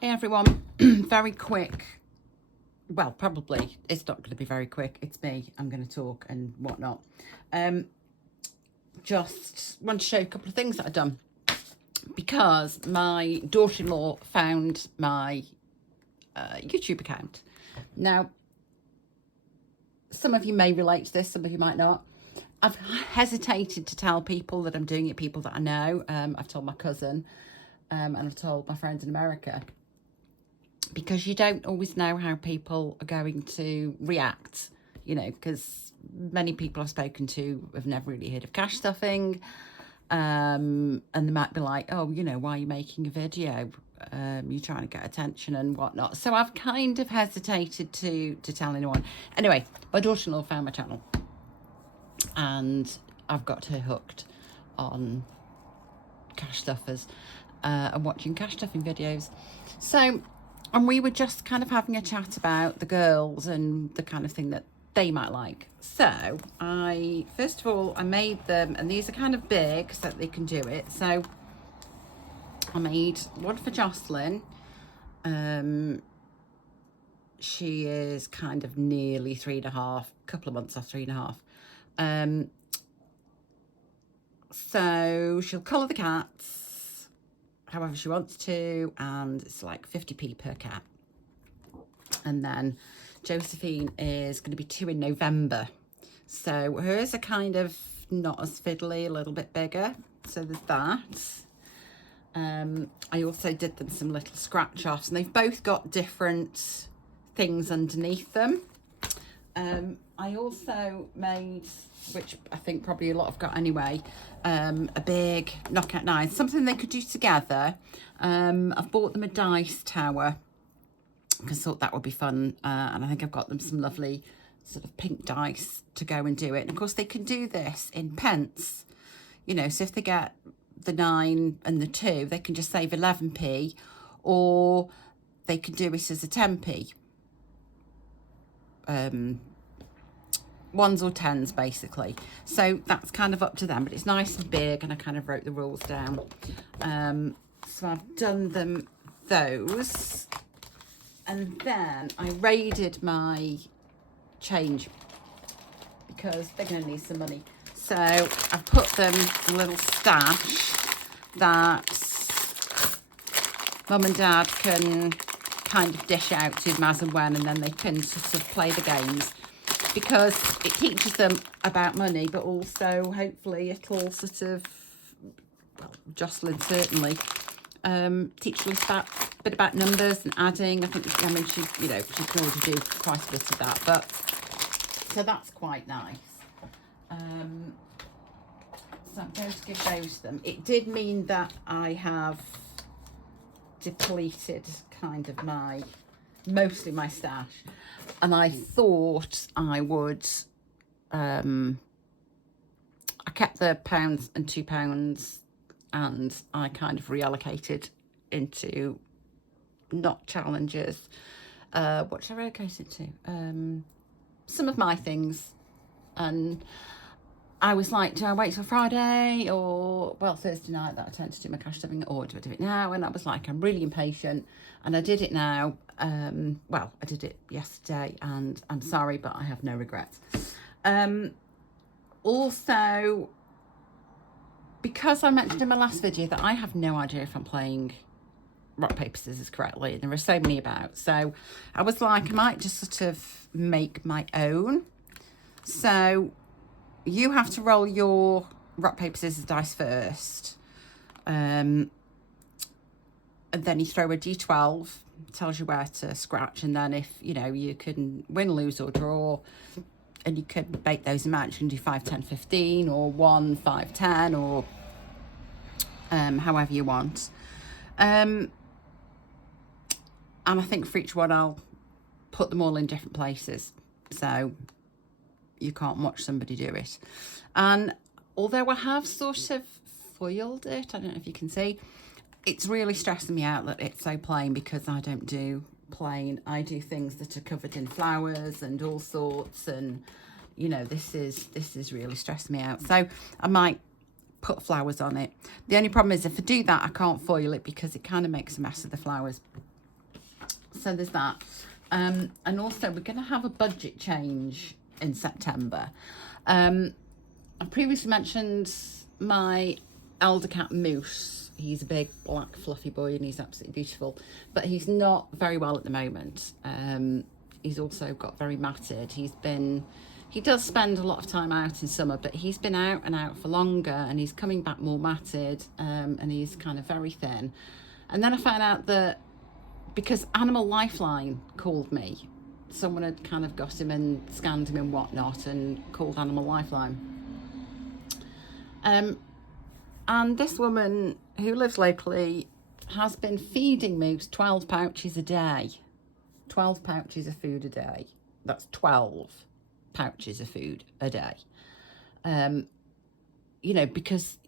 Hey everyone, very quick. Well, probably it's not going to be very quick. It's me. I'm going to talk and whatnot. Just want to show a couple of things that I've done because my daughter-in-law found my YouTube account. Now, some of you may relate to this, some of you might not. I've hesitated to tell people that I'm doing it, people that I know. I've told my cousin and I've told my friends in America, because you don't always know how people are going to react, you know, because many people I've spoken to have never really heard of cash stuffing. And they might be like, oh, you know, why are you making a video? You're trying to get attention and whatnot. So I've kind of hesitated to tell anyone. Anyway, my daughter-in-law found my channel and I've got her hooked on cash stuffers and watching cash stuffing videos. So, and we were just kind of having a chat about the girls and the kind of thing that they might like. So first of all, I made them, and these are kind of big so that they can do it. So I made one for Jocelyn. She is kind of nearly 3.5, couple of months off 3.5. So she'll colour the cats however she wants to, and it's like 50p per cat. And then Josephine is going to be 2 in November. So hers are kind of not as fiddly, a little bit bigger. So there's that. I also did them some little scratch offs, and they've both got different things underneath them. I also made, which I think probably a lot have got anyway, a big knockout knife, something they could do together. I've bought them a dice tower because I thought that would be fun, and I think I've got them some lovely sort of pink dice to go and do it. And of course they can do this in pence, you know, so if they get the 9 and the 2, they can just save 11p, or they can do it as a 10p. Ones or tens basically, so that's kind of up to them, but it's nice and big, and I kind of wrote the rules down. So I've done them those, and then I raided my change because they're going to need some money. So I've put them in a little stash that mum and dad can kind of dish out to as and when, and then they can sort of play the games, because it teaches them about money, but also hopefully it'll sort of, well, Jocelyn certainly, teach us a bit about numbers and adding. I mean, she, you know, she can already do quite a bit of that, but so that's quite nice. So I'm going to give those to them. It did mean that I have depleted kind of mostly my stash, and I thought I would, I kept the £1 and £2, and I kind of reallocated into not challenges. What should I reallocate it to? Some of my things, and I was like, do I wait till Friday or, well, Thursday night that I tend to do my cash stuffing, or do I do it now? And I was like, I'm really impatient, and I did it now. Well, I did it yesterday, and I'm sorry, but I have no regrets. Also, because I mentioned in my last video that I have no idea if I'm playing rock, paper, scissors correctly, and there are so many about. So I was like, I might just sort of make my own. So you have to roll your rock, paper, scissors dice first. And then you throw a d12, tells you where to scratch. And then if, you know, you can win, lose or draw, and you can make those amounts. You can do 5, 10, 15, or 1, 5, 10, or however you want. And I think for each one, I'll put them all in different places, so you can't watch somebody do it. And although I have sort of foiled it, I don't know if you can see, it's really stressing me out that it's so plain, because I don't do plain. I do things that are covered in flowers and all sorts, and you know, this is really stressing me out. So I might put flowers on it. The only problem is if I do that, I can't foil it because it kind of makes a mess of the flowers. So there's that. And also we're going to have a budget change in September. I previously mentioned my elder cat Moose. He's a big black fluffy boy and he's absolutely beautiful, but he's not very well at the moment. He's also got very matted. He does spend a lot of time out in summer, but he's been out and out for longer and he's coming back more matted, and he's kind of very thin. And then I found out that because Animal Lifeline called me, someone had kind of got him and scanned him and whatnot and called Animal Lifeline. And this woman who lives locally has been feeding Moose 12 pouches a day. 12 pouches of food a day. That's 12 pouches of food a day. You know, because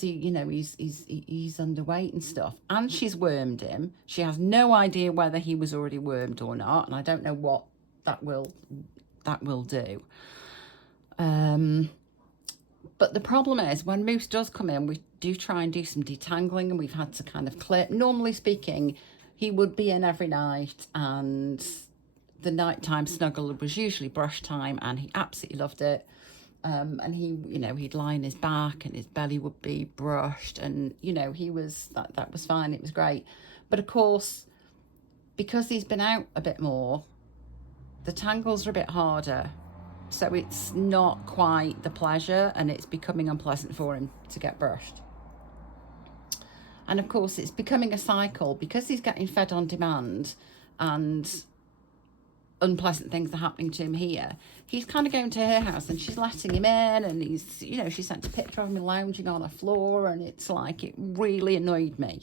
he, you know, he's underweight and stuff. And she's wormed him. She has no idea whether he was already wormed or not, and I don't know what that will do. But the problem is when Moose does come in, we do try and do some detangling, and we've had to kind of clear. Normally speaking, he would be in every night, and the nighttime snuggle was usually brush time, and he absolutely loved it. And he, you know, he'd lie on his back and his belly would be brushed, and, you know, that was fine. It was great. But of course, because he's been out a bit more, the tangles are a bit harder. So it's not quite the pleasure, and it's becoming unpleasant for him to get brushed. And of course, it's becoming a cycle because he's getting fed on demand and unpleasant things are happening to him here. He's kind of going to her house and she's letting him in, and he's, you know, she sent a picture of him lounging on a floor, and it's like, it really annoyed me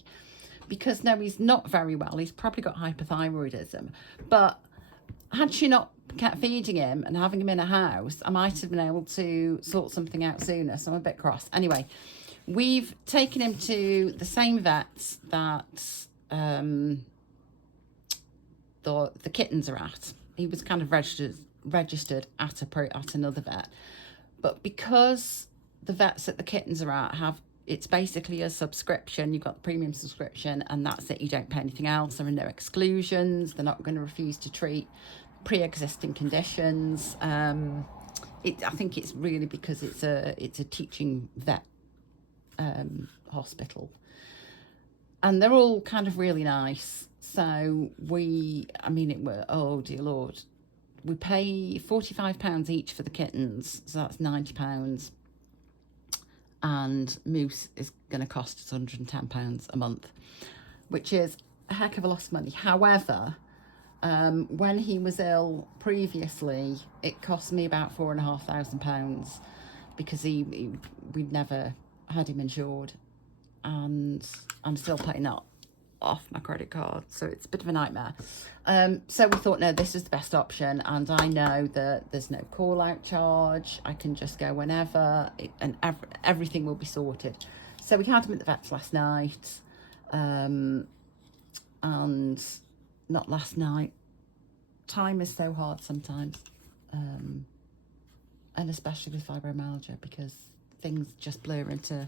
because no, he's not very well. He's probably got hypothyroidism, but had she not kept feeding him and having him in a house, I might have been able to sort something out sooner. So I'm a bit cross. Anyway, we've taken him to the same vets that the kittens are at. He was kind of registered at another vet, but because the vets that the kittens are at it's basically a subscription. You've got the premium subscription and that's it. You don't pay anything else. There are no exclusions. They're not going to refuse to treat pre-existing conditions. I think it's really because it's a teaching vet hospital, and they're all kind of really nice. So oh dear Lord, we pay £45 each for the kittens, so that's £90. And Moose is going to cost us £110 a month, which is a heck of a lot of money. However, when he was ill previously, it cost me about £4,500 because we'd never had him insured, and I'm still paying that off my credit card, so it's a bit of a nightmare. So we thought, no, this is the best option, and I know that there's no call out charge. I can just go whenever, and everything will be sorted. So we had him at the vet's last night, and not last night. Time is so hard sometimes, and especially with fibromyalgia, because things just blur into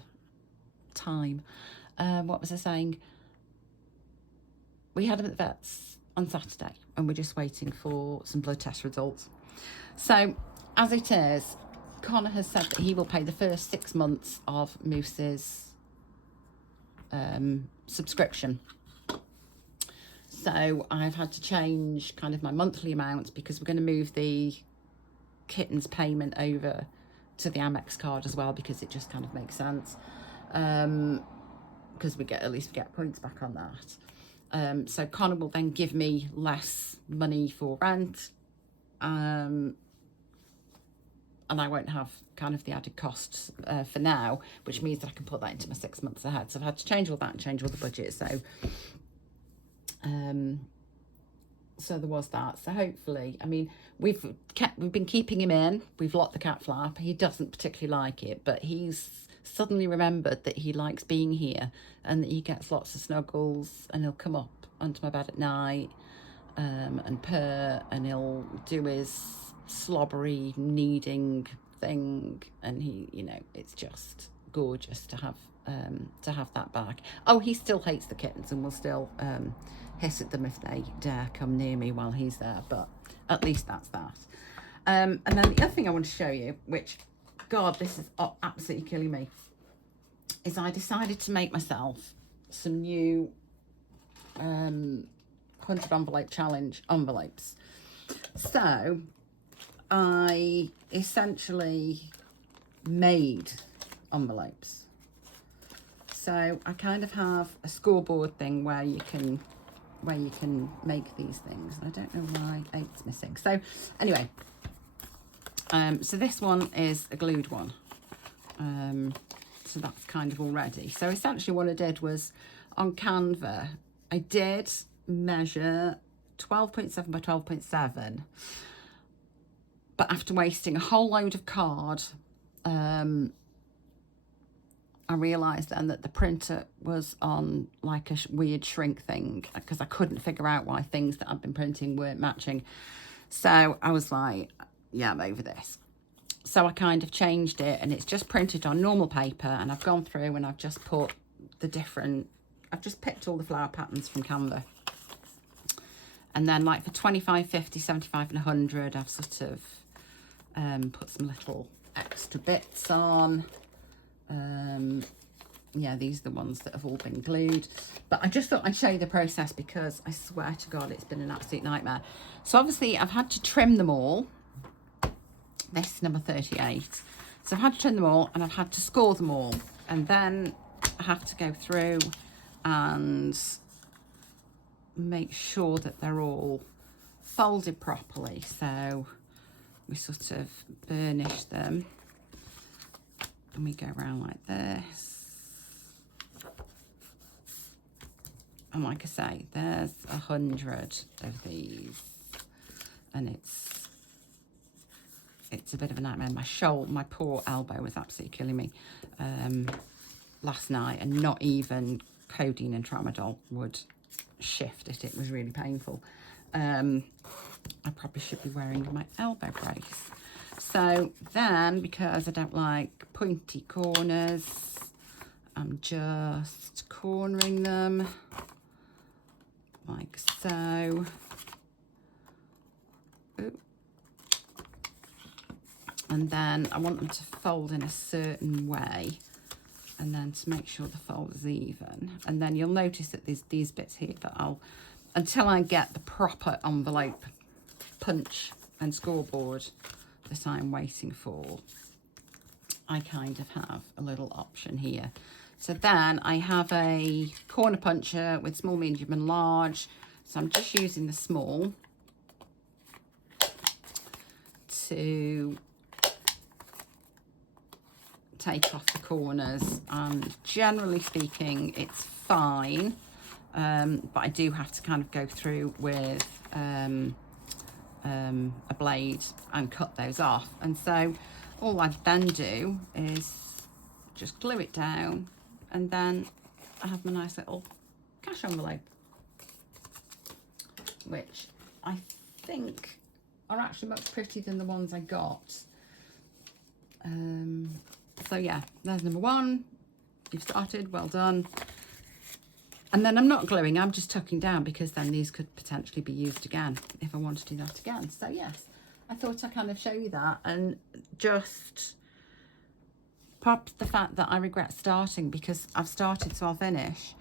time. What was I saying? We had him at the vet's on Saturday, and we're just waiting for some blood test results. So, as it is, Connor has said that he will pay the first 6 months of Moose's subscription. So I've had to change kind of my monthly amount because we're going to move the kittens payment over to the Amex card as well, because it just kind of makes sense. Because we get points back on that. So Connor will then give me less money for rent, and I won't have kind of the added costs for now, which means that I can put that into my 6 months ahead. So I've had to change all that and change all the budget. So there was that. So hopefully, I mean, we've been keeping him in. We've locked the cat flap. He doesn't particularly like it, but he's suddenly remembered that he likes being here and that he gets lots of snuggles, and he'll come up onto my bed at night and purr, and he'll do his slobbery kneading thing, and he, you know, it's just gorgeous to have that back. Oh, he still hates the kittens and will still hiss at them if they dare come near me while he's there, but at least that's that. And then the other thing I want to show you, which, God, this is absolutely killing me, is I decided to make myself some new 100 envelope challenge envelopes. So I essentially made envelopes. So I kind of have a scoreboard thing where you can make these things. I don't know why 8's missing. So anyway, so this one is a glued one. So that's kind of all ready. So essentially what I did was on Canva, I did measure 12.7 by 12.7, but after wasting a whole load of card, I realised then that the printer was on like a weird shrink thing, because I couldn't figure out why things that I'd been printing weren't matching. So I was like, yeah, I'm over this. So I kind of changed it, and it's just printed on normal paper, and I've gone through and I've just put I've just picked all the flower patterns from Canva. And then like for 25, 50, 75 and 100, I've sort of put some little extra bits on. Yeah, these are the ones that have all been glued, but I just thought I'd show you the process because I swear to God it's been an absolute nightmare. So obviously I've had to trim them all. This is number 38. So I've had to trim them all, and I've had to score them all, and then I have to go through and make sure that they're all folded properly. So we sort of burnish them and we go around like this. And like I say, there's 100 of these, and it's a bit of a nightmare. My poor elbow was absolutely killing me last night, and not even codeine and tramadol would shift it. It was really painful. I probably should be wearing my elbow brace. So then, because I don't like pointy corners, I'm just cornering them like so. Ooh. And then I want them to fold in a certain way, and then to make sure the fold is even. And then you'll notice that there's these bits here that until I get the proper envelope punch and scoreboard that I'm waiting for, I kind of have a little option here. So then I have a corner puncher with small, medium and large. So I'm just using the small to take off the corners, and generally speaking it's fine, but I do have to kind of go through with a blade and cut those off. And so all I then do is just glue it down, and then I have my nice little cash envelope, which I think are actually much prettier than the ones I got. So yeah, there's number one. You've started, well done. And then I'm not gluing, I'm just tucking down, because then these could potentially be used again if I want to do that again. So yes, I thought I'd kind of show you that, and just perhaps the fact that I regret starting, because I've started so I'll finish.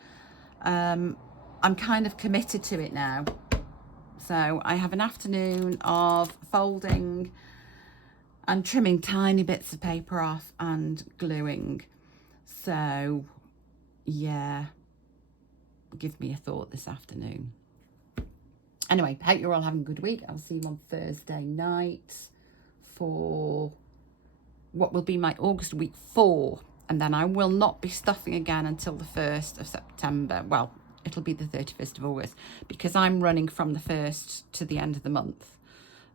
I'm kind of committed to it now. So I have an afternoon of folding and trimming tiny bits of paper off and gluing. So yeah, give me a thought this afternoon. Anyway, hope you're all having a good week. I'll see you on Thursday night for what will be my August week 4, and then I will not be stuffing again until the 1st of September. Well, it'll be the 31st of August, because I'm running from the 1st to the end of the month.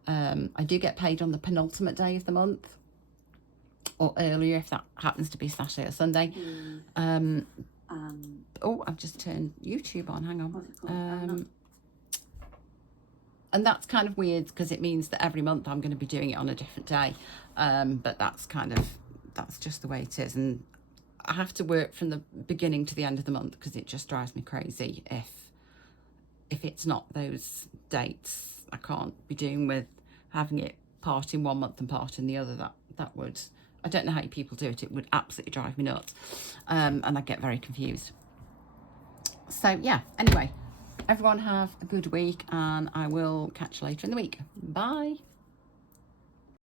I do get paid on the penultimate day of the month, or earlier if that happens to be Saturday or Sunday. Oh, I've just turned YouTube on, hang on. And that's kind of weird, because it means that every month I'm going to be doing it on a different day. But that's just the way it is. And I have to work from the beginning to the end of the month because it just drives me crazy if it's not those dates. I can't be doing with having it part in one month and part in the other. That would, I don't know how you people do it. It would absolutely drive me nuts, and I'd get very confused. So yeah, anyway, everyone have a good week, and I will catch you later in the week. Bye.